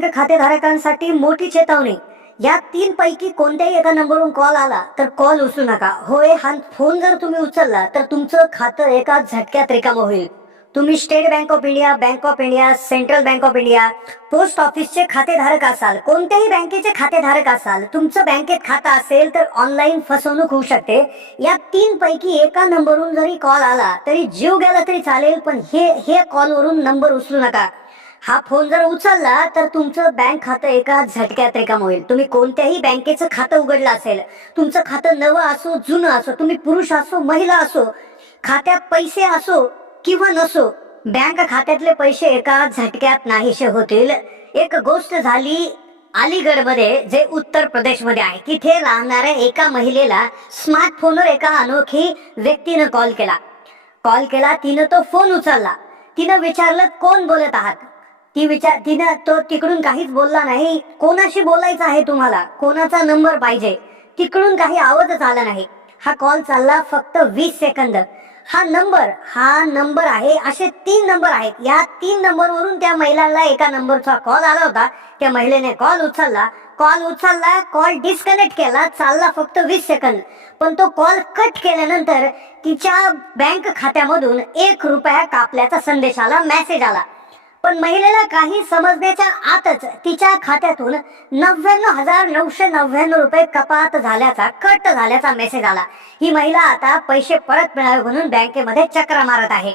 bank खातेधारकांसाठी मोठी चेतावणी या तीन पैकी कोणत्याही एका नंबरवरून कॉल आला तर कॉल उचलू नका होय हा फोन जर तुम्ही उचलला तर तुमचं खातं एका झटक्यात रिकाम होईल तुम्ही state bank of India bank of India central bank of India post ऑफिसचे खातेधारक असाल कोणत्याही बँकेचे खातेधारक असाल तुमचं बँकेत खातं असेल तर ऑनलाईन फसवणूक होऊ शकते या तीन पैकी एका नंबरवरून जरी कॉल आला तरी जीव गेला तरी चालेल पण हे हे कॉलवरून नंबर उचलू नका हा फोन जर उचलला तर तुमचं बँक खातं एका झटक्यात रिकाम होईल तुम्ही कोणत्याही बँकेचं खातं उघडलं असेल तुमचं खातं नवं असो जुनं असो तुम्ही पुरुष असो महिला असो खात्यात पैसे असो किंवा नसो बँक खात्यातले पैसे एका झटक्यात नाहीसे होतील एक गोष्ट झाली मध्ये जे उत्तर प्रदेश मध्ये आहे तिथे राहणाऱ्या एका महिलेला स्मार्टफोनवर एका अनोखी व्यक्तीनं कॉल केला कॉल केला तिनं तो फोन उचलला तिनं विचारलं कोण बोलत आहात ती विचार तिनं तो तिकडून काहीच बोलला नाही कोणाशी बोलायचं आहे तुम्हाला कोणाचा नंबर पाहिजे तिकडून काही आवाजच आला नाही हा कॉल चालला फक्त वीस सेकंद हा नंबर हा नंबर आहे असे तीन नंबर आहेत या तीन नंबरवरून त्या महिलांना एका नंबरचा कॉल आला होता त्या महिलेने कॉल उचलला कॉल उचलला कॉल डिस्कनेक्ट केला चालला फक्त वीस सेकंद पण तो कॉल कट केल्यानंतर तिच्या बँक खात्यामधून एक रुपया कापल्याचा संदेश आला मेसेज आला पण महिलेला काही समजण्याच्या आतच तिच्या खात्यातून नव्याण्णव हजार नऊशे नव्याण्णव रुपये कपात झाल्याचा कट झाल्याचा मेसेज आला ही महिला आता पैसे परत मिळावे म्हणून बँकेमध्ये चक्र मारत आहे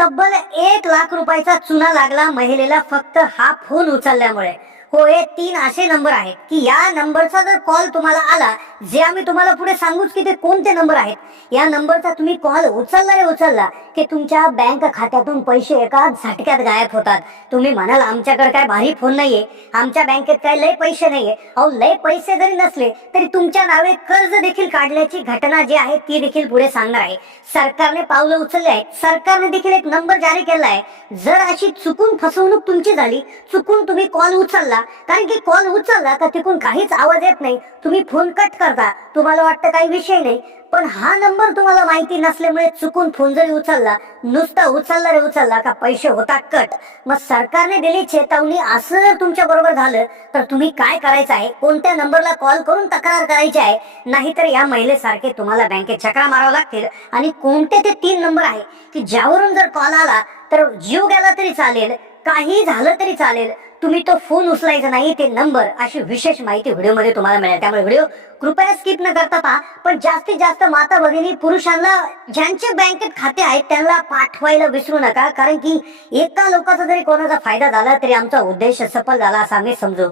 तब्बल एक लाख रुपयाचा चुना लागला महिलेला फक्त हा फोन उचलल्यामुळे हो हे तीन असे नंबर आहेत की या नंबरचा जर कॉल तुम्हाला आला जे आम्ही तुम्हाला पुढे सांगूच की ते कोणते नंबर आहेत या नंबरचा तुम्ही कॉल उचलला रे उचलला की तुमच्या बँक खात्यातून पैसे एका झटक्यात गायब होतात तुम्ही म्हणाल आमच्याकडे काय भारी फोन नाहीये आमच्या बँकेत काय लय पैसे नाहीये अहो लय पैसे जरी नसले तरी तुमच्या नावे कर्ज देखील काढल्याची घटना जी आहे ती देखील पुढे सांगणार आहे सरकारने पावलं उचलले आहेत सरकारने देखील एक नंबर जारी केला आहे जर अशी चुकून फसवणूक तुमची झाली चुकून तुम्ही कॉल उचलला कारण की कॉल उचलला तर तिकून काहीच आवाज येत नाही तुम्ही फोन कट कर करता तुम्हाला वाटतं काही विषय नाही पण हा नंबर तुम्हाला माहिती नसल्यामुळे चुकून फोन जरी उचलला नुसता उचलला रे उचलला का पैसे होता कट मग सरकारने दिली चेतावणी असं जर तुमच्या बरोबर झालं तर तुम्ही काय करायचं आहे कोणत्या नंबरला कॉल करून तक्रार करायची आहे नाहीतर या महिलेसारखे तुम्हाला बँकेत चक्रा मारावं लागतील आणि कोणते ते तीन नंबर आहे की ज्यावरून जर कॉल आला तर जीव गेला तरी चालेल काही झालं तरी चालेल तुम्ही तो फोन उचलायचा नाही ते नंबर अशी विशेष माहिती व्हिडिओमध्ये तुम्हाला मिळेल त्यामुळे व्हिडिओ कृपया स्किप न करता पहा पण जास्तीत जास्त माता भगिनी पुरुषांना ज्यांचे बँकेत खाते आहेत त्यांना पाठवायला विसरू नका कारण की एका लोकांचा जरी कोणाचा फायदा झाला तरी आमचा उद्देश सफल झाला असं आम्ही समजू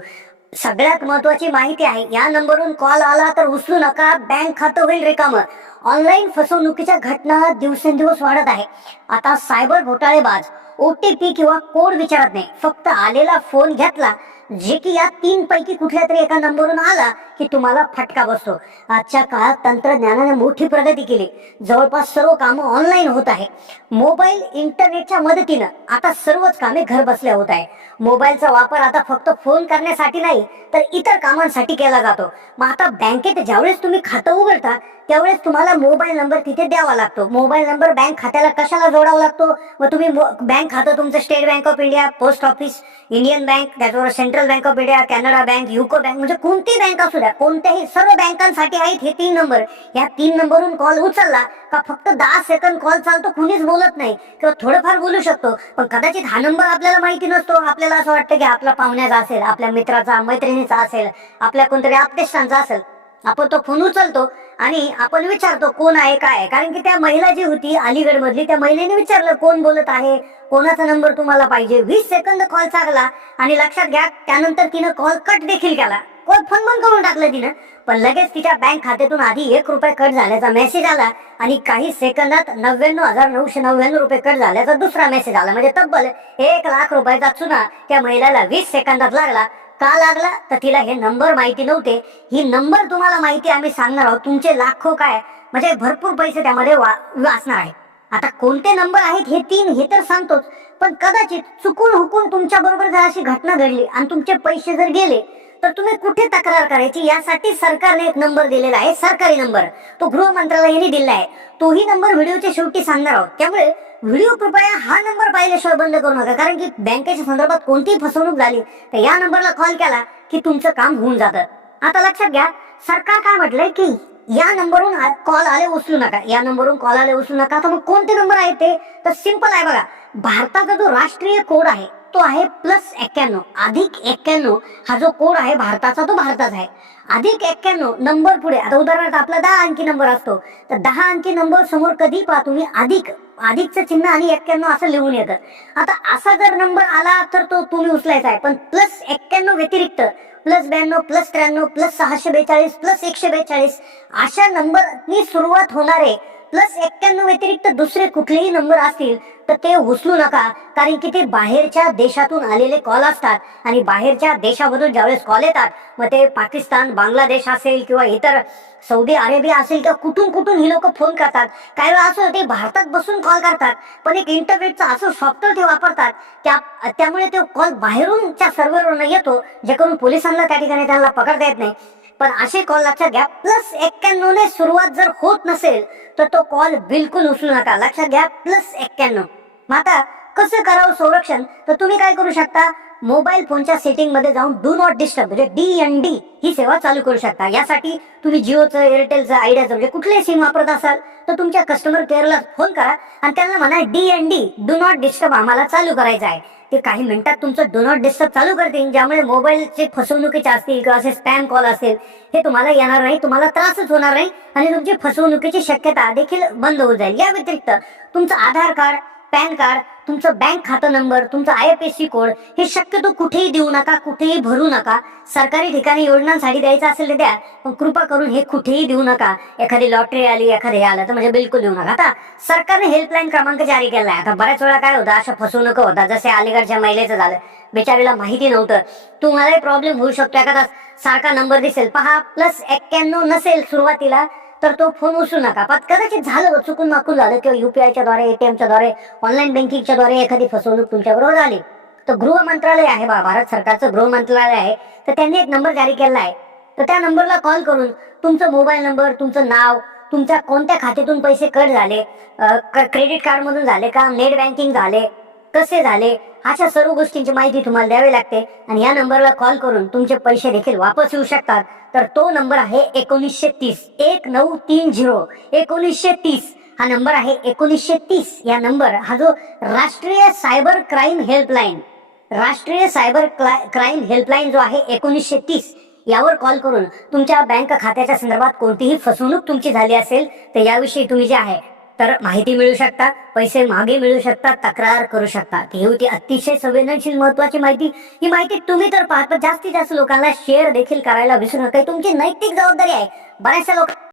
सगळ्यात महत्वाची माहिती आहे या नंबरवरून कॉल आला तर उचलू नका बँक खातं होईल रिकामं ऑनलाईन फसवणुकीच्या घटना दिवसेंदिवस वाढत आहे आता सायबर घोटाळेबाज ओ टी पी किंवा कोड विचारत नाही फक्त आलेला फोन घेतला जे की या तीन पैकी कुठल्या तरी एका नंबरवरून आला की तुम्हाला फटका बसतो आजच्या काळात तंत्रज्ञानाने मोठी प्रगती केली जवळपास सर्व काम ऑनलाईन होत आहे मोबाईल इंटरनेटच्या मदतीनं आता सर्वच कामे घर बसल्या होत आहे मोबाईलचा वापर आता फक्त फोन करण्यासाठी नाही तर इतर कामांसाठी केला जातो मग आता बँकेत ज्यावेळेस तुम्ही खातं उघडता त्यावेळेस तुम्हाला मोबाईल नंबर तिथे द्यावा लागतो मोबाईल नंबर बँक खात्याला कशाला जोडावा लागतो व तुम्ही बँक खातं तुमचं state bank of India post office Indian bank त्याचबरोबर central bank of India Canara bank UCO bank म्हणजे कोणती बँक असू द्या कोणत्याही सर्व बँकांसाठी आहेत हे तीन नंबर या तीन नंबरहून कॉल उचलला का फक्त दहा सेकंड कॉल चालतो कुणीच बोलत नाही किंवा थोडंफार बोलू शकतो पण कदाचित हा नंबर आपल्याला माहिती नसतो आपल्याला असं वाटतं की आपला पाहुण्याचा असेल आपल्या मित्राचा मैत्रिणीचा असेल आपल्या कोणतरी आपदेशांचा असेल आपण तो फोन उचलतो आणि आपण विचारतो कोण आहे काय कारण की त्या महिला जी होती अलीगड मधली त्या महिलेने विचारलं कोण बोलत आहे कोणाचा नंबर तुम्हाला पाहिजे वीस सेकंद कॉल चागला आणि लक्षात घ्या त्यानंतर तिनं कॉल कट देखील केला कॉल फोन बंद करून टाकलं तिनं पण लगेच तिच्या बँक खात्यातून आधी एक रुपये कट झाल्याचा मेसेज आला आणि काही सेकंदात नव्याण्णव हजार नऊशे नव्याण्णव रुपये कट झाल्याचा दुसरा मेसेज आला म्हणजे तब्बल एक लाख रुपयाचा चुना त्या महिलाला वीस सेकंदात लागला का लागला तर तिला हे नंबर माहिती नव्हते ही नंबर तुम्हाला माहिती आम्ही सांगणार आहोत तुमचे लाखो काय म्हणजे भरपूर पैसे त्यामध्ये वाचणार आहे आता कोणते नंबर आहेत हे तीन हे तर सांगतोच पण कदाचित चुकून हुकून तुमच्या बरोबर जर अशी घटना घडली आणि तुमचे पैसे जर गेले तर तुम्ही कुठे तक्रार करायची यासाठी सरकारने एक नंबर दिलेला आहे सरकारी नंबर तो गृह मंत्रालयाने दिला आहे तोही नंबर व्हिडिओच्या शेवटी सांगणार आहोत त्यामुळे व्हिडिओ कृपया हा नंबर पाहिल्याशिवाय बंद करू नका कारण की बँकेच्या संदर्भात कोणतीही फसवणूक झाली तर या नंबरला कॉल केला की तुमचं काम होऊन जातं आता लक्षात घ्या सरकार काय म्हटलंय की या नंबरवरून कॉल आले उचलू नका या नंबरवरून कॉल आले उचलू नका तर मग कोणते नंबर आहेत ते तर सिंपल आहे बघा भारताचा जो राष्ट्रीय कोड आहे तो आहे प्लस एक्क्याण्णव अधिक एक्क्याण्णव हा जो कोड आहे भारताचा तो भारताचा आहे अधिक एक्क्याण्णव नंबर पुढे आता उदाहरणार्थ आपला दहा अंकी नंबर असतो तर दहा अंकी नंबर समोर कधी पाहतो तुम्ही अधिक अधिकचं चिन्ह आणि एक्क्याण्णव असं लिहून येतं आता असा जर नंबर आला तर तो तुम्ही उचलायचा आहे पण प्लस एक्क्याण्णव व्यतिरिक्त प्लस ब्याण्णव प्लस त्र्याण्णव प्लस सहाशे बेचाळीस प्लस एकशे बेचाळीस अशा नंबरनी सुरुवात होणारे प्लस एक्क्याण्णव व्यतिरिक्त दुसरे कुठलेही नंबर असतील तर ते उचलू नका कारण की ते बाहेरच्या देशातून आलेले कॉल असतात आणि बाहेरच्या देशामधून ज्यावेळेस कॉल येतात मग ते पाकिस्तान बांगलादेश असेल किंवा इतर सौदी अरेबिया असेल किंवा कुठून कुठून ही लोक फोन करतात काही वेळा असं ते भारतात बसून कॉल करतात पण एक इंटरनेटचं असं सॉफ्टवेअर ते वापरतात त्यामुळे ते कॉल बाहेरूनच्या सर्व्हरवर येतो करून पोलिसांना त्या ठिकाणी त्यांना पकडता येत नाही पण असे कॉल लक्षात घ्या प्लस एक्क्याण्णव ने सुरुवात जर होत नसेल तर तो कॉल बिलकुल उचलू नका लक्षात घ्या प्लस एक्क्याण्णव मग आता कसं करावं संरक्षण तर तुम्ही काय करू शकता मोबाईल फोनच्या सेटिंग मध्ये जाऊन डू नॉट डिस्टर्ब म्हणजे डी एन डी ही सेवा चालू करू शकता यासाठी तुम्ही जिओचं एअरटेलचं आयडियाचं म्हणजे कुठले सिम वापरत असाल तर तुमच्या कस्टमर केअरला फोन करा आणि त्यांना म्हणा D N D do not disturb आम्हाला चालू करायचं आहे ते काही मिनिटात तुमचं डू नॉट डिस्टर्ब चालू करतील ज्यामुळे मोबाईलचे फसवणुकीचे असतील किंवा असे स्पॅम कॉल असेल हे तुम्हाला येणार नाही तुम्हाला त्रासच होणार नाही आणि तुमची फसवणुकीची शक्यता देखील बंद होऊन जाईल या व्यतिरिक्त तुमचं आधार कार्ड पॅन कार्ड तुमचं बँक खातं नंबर तुमचं I F S C code हे शक्यतो कुठेही देऊ नका कुठेही भरू नका सरकारी ठिकाणी योजनांसाठी द्यायचं असेल तर द्या पण कृपा करून हे कुठेही देऊ नका एखादी लॉटरी आली हे आलं तर म्हणजे बिलकुल देऊ नका आता सरकारने हेल्पलाईन क्रमांक जारी केला आहे आता बऱ्याच वेळा काय होता अशा नको होता जसे अलीगडच्या महिलेचं झालं बेचारीला माहिती नव्हतं तुम्हालाही प्रॉब्लेम होऊ शकतो एखादा सारखा नंबर दिसेल पहा प्लस एक्क्याण्णव नसेल सुरुवातीला तर तो फोन उचलू नका पण कदाचित झालं चुकून माकून झालं किंवा युपीआयच्या द्वारे एटीएमच्या द्वारे ऑनलाईन बँकिंगच्या द्वारे एखादी फसवणूक तुमच्याबरोबर झाली तर गृह मंत्रालय आहे बा भारत सरकारचं गृह मंत्रालय आहे तर त्यांनी एक नंबर जारी केला आहे तर त्या नंबरला कॉल करून तुमचं मोबाईल नंबर तुमचं नाव तुमच्या कोणत्या खात्यातून पैसे कट झाले क्रेडिट कार्डमधून झाले का नेट बँकिंग झाले कसे झाले अशा सर्व गोष्टींची माहिती तुम्हाला द्यावी लागते आणि या नंबरला कॉल करून तुमचे पैसे देखील वापस येऊ शकतात तर तो नंबर आहे एकोणीसशे तीस एक नऊ तीन झिरो एकोणीसशे तीस हा नंबर आहे एकोणीसशे तीस या नंबर हा जो राष्ट्रीय सायबर क्राईम हेल्पलाईन राष्ट्रीय सायबर क्राईम हेल्पलाईन जो आहे एकोणीसशे तीस यावर कॉल करून तुमच्या बँक खात्याच्या संदर्भात कोणतीही फसवणूक तुमची झाली असेल तर याविषयी तुम्ही जे आहे तर माहिती मिळू शकता, पैसे मागे मिळू शकतात तक्रार करू शकतात ही होती अतिशय संवेदनशील महत्वाची माहिती ही माहिती तुम्ही तर पाहता जास्तीत जास्त लोकांना शेअर देखील करायला विसरू नका तुमची नैतिक जबाबदारी आहे बऱ्याचशा लोक